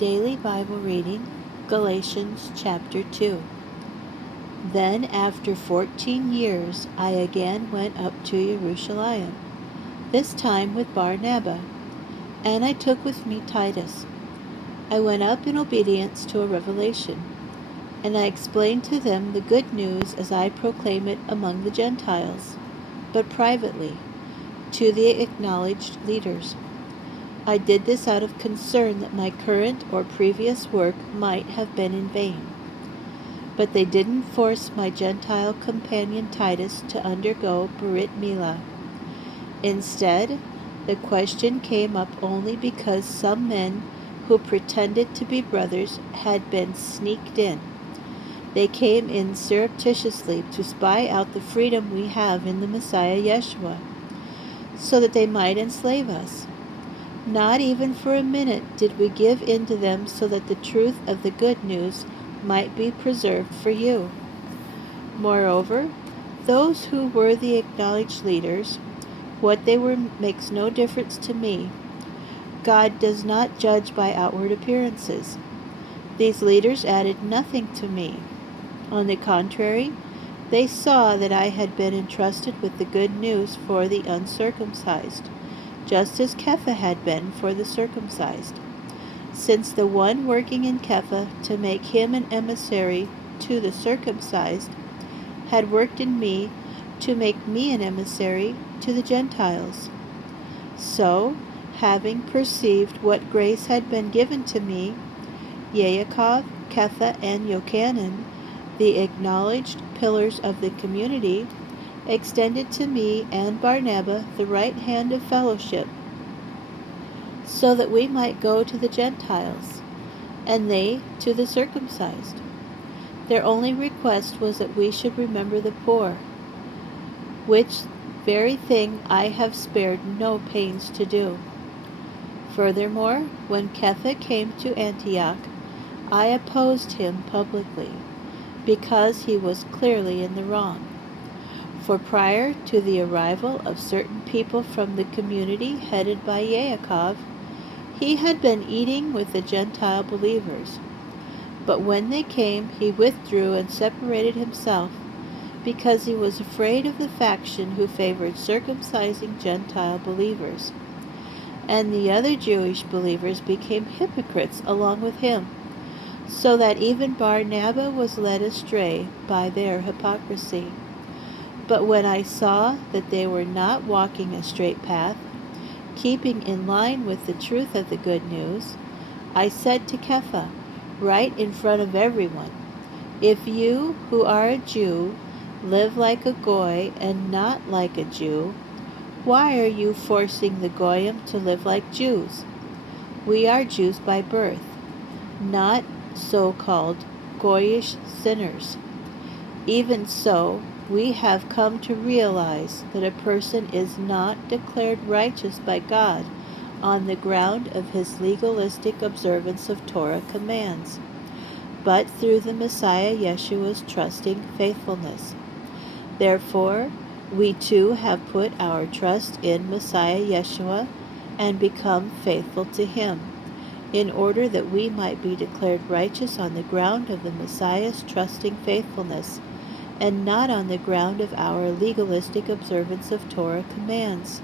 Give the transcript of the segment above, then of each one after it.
Daily Bible Reading, Galatians chapter 2. Then after 14 years I again went up to Jerusalem, this time with Barnabas, and I took with me Titus. I went up in obedience to a revelation, and I explained to them the good news as I proclaim it among the Gentiles, but privately, to the acknowledged leaders. I did this out of concern that my current or previous work might have been in vain. But they didn't force my Gentile companion Titus to undergo Brit Milah. Instead, the question came up only because some men who pretended to be brothers had been sneaked in. They came in surreptitiously to spy out the freedom we have in the Messiah Yeshua, so that they might enslave us. Not even for a minute did we give in to them so that the truth of the good news might be preserved for you. Moreover, those who were the acknowledged leaders, what they were makes no difference to me. God does not judge by outward appearances. These leaders added nothing to me. On the contrary, they saw that I had been entrusted with the good news for the uncircumcised, just as Kepha had been for the circumcised, since the one working in Kepha to make him an emissary to the circumcised had worked in me to make me an emissary to the Gentiles. So, having perceived what grace had been given to me, Yaakov, Kepha, and Yochanan, the acknowledged pillars of the community, extended to me and Barnabas the right hand of fellowship, so that we might go to the Gentiles, and they to the circumcised. Their only request was that we should remember the poor, which very thing I have spared no pains to do. Furthermore, when Kepha came to Antioch, I opposed him publicly, because he was clearly in the wrong. For prior to the arrival of certain people from the community headed by Yaakov, he had been eating with the Gentile believers. But when they came, he withdrew and separated himself, because he was afraid of the faction who favored circumcising Gentile believers. And the other Jewish believers became hypocrites along with him, so that even Barnabas was led astray by their hypocrisy. But when I saw that they were not walking a straight path, keeping in line with the truth of the good news, I said to Kepha, right in front of everyone, "If you, who are a Jew, live like a Goy and not like a Jew, why are you forcing the Goyim to live like Jews? We are Jews by birth, not so-called Goyish sinners. Even so, we have come to realize that a person is not declared righteous by God on the ground of his legalistic observance of Torah commands, but through the Messiah Yeshua's trusting faithfulness. Therefore, we too have put our trust in Messiah Yeshua and become faithful to him, in order that we might be declared righteous on the ground of the Messiah's trusting faithfulness, and not on the ground of our legalistic observance of Torah commands.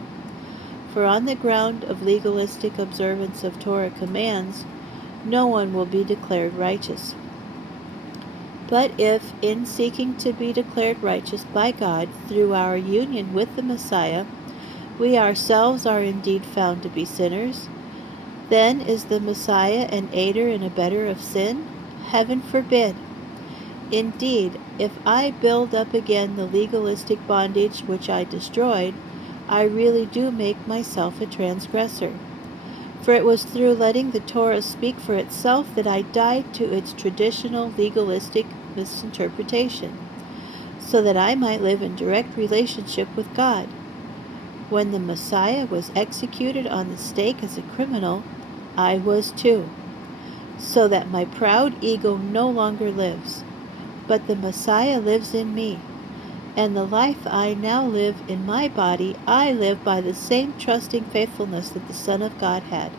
For on the ground of legalistic observance of Torah commands, no one will be declared righteous. But if, in seeking to be declared righteous by God through our union with the Messiah, we ourselves are indeed found to be sinners, then is the Messiah an aider and abetter of sin? Heaven forbid! Indeed, if I build up again the legalistic bondage which I destroyed, I really do make myself a transgressor. For it was through letting the Torah speak for itself that I died to its traditional legalistic misinterpretation, so that I might live in direct relationship with God. When the Messiah was executed on the stake as a criminal, I was too, so that my proud ego no longer lives, but the Messiah lives in me, and the life I now live in my body I live by the same trusting faithfulness that the Son of God had,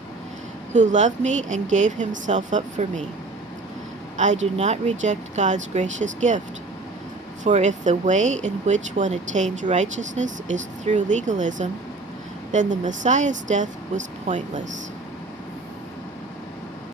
who loved me and gave himself up for me. I do not reject God's gracious gift, for if the way in which one attains righteousness is through legalism, then the Messiah's death was pointless.